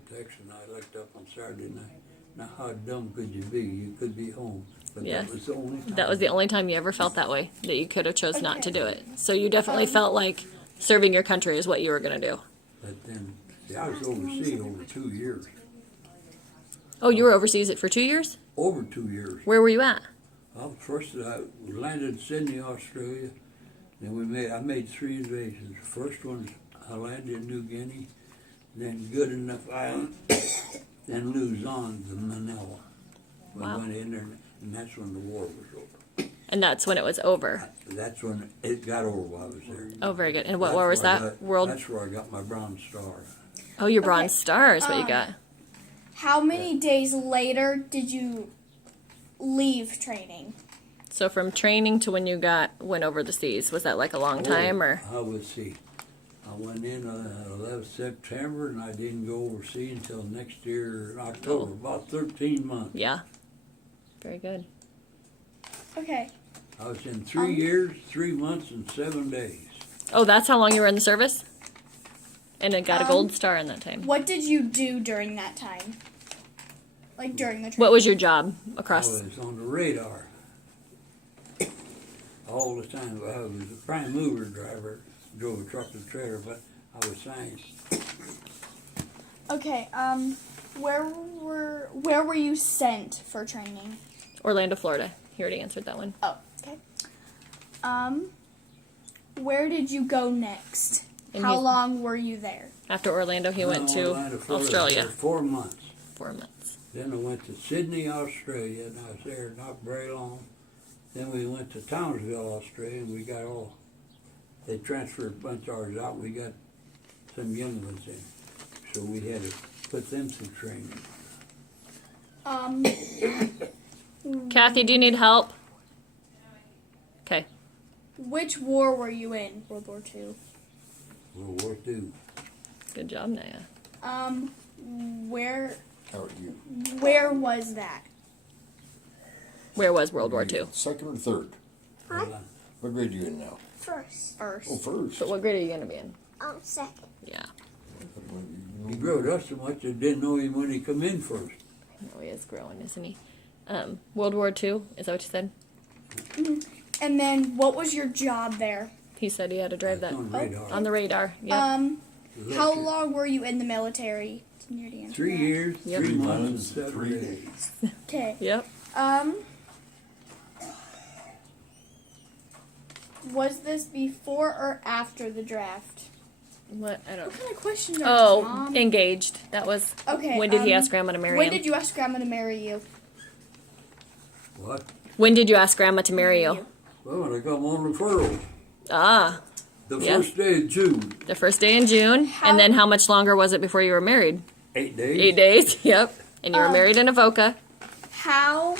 protection. I looked up on Saturday night. Now, how dumb could you be? You could be home. But Yes. that was the only time. That was the only time you ever felt that way, that you could have chose not to do it. So you definitely felt like serving your country is what you were going to do. But then, see, I was overseas over 2 years. Oh, you were overseas for 2 years? Over 2 years. Where were you at? Well, first I landed in Sydney, Australia. Then I made 3 invasions. The first one, I landed in New Guinea. Then Goodenough Island. Then Luzon to Manila. Wow. We went in there, and that's when the war was over. And that's when it was over. That's when it got over while I was there. Oh, very good. And what war was that? That's where I got my Bronze Star. Oh, your Bronze Star is what you got. How many days later did you leave training? So from training to when you went over the seas, was that like a long time, or? I would see. I went in 11th September, and I didn't go overseas until next year in October, about 13 months. Yeah. Very good. Okay. I was in 3 years, 3 months, and 7 days. Oh, that's how long you were in the service? And it got a gold star in that time. What did you do during that time? Like during the training? What was your job I across? was on the radar all the time. I was a prime mover driver, drove a truck and trailer, but I was science. Okay. Where were you sent for training? Orlando, Florida. He already answered that one. Oh, okay. Where did you go next? And How he- long were you there? After Orlando, he went to Orlando, Florida, Australia. for 4 months. 4 months. Then I went to Sydney, Australia, and I was there not very long. Then we went to Townsville, Australia, and we got they transferred a bunch of ours out, and we got some young ones in. So we had to put them through training. Kathy, do you need help? Okay. Which war were you in? World War II. World War II. Good job, Naya. Where How are you? where was that? Where was World War II? Second or third? What grade are you in now? First. First. Oh, first. But what grade are you going to be in? Second. Yeah. He grew up so much I didn't know him when he come in first. Oh, he is growing, isn't he? World War II, is that what you said? And then what was your job there? He said he had to drive that On radar. on the radar. Yep. How long were you in the military? Can you already answer 3 that? years, Yep. 3 months, and months, 7 3 days. Okay. Yep. Was this before or after the draft? What? I don't. What kind of questions are Oh, these, Mom? engaged. That was. Okay. When did he ask Grandma to marry When him? did you ask Grandma to marry you? What? When did you ask Grandma to marry you? Well, when I come on the furrow. Ah, The Yeah. first day of June. the first day in June. And then how much longer was it before you were married? 8 days. 8 days. Yep. And you were married in Avoca. How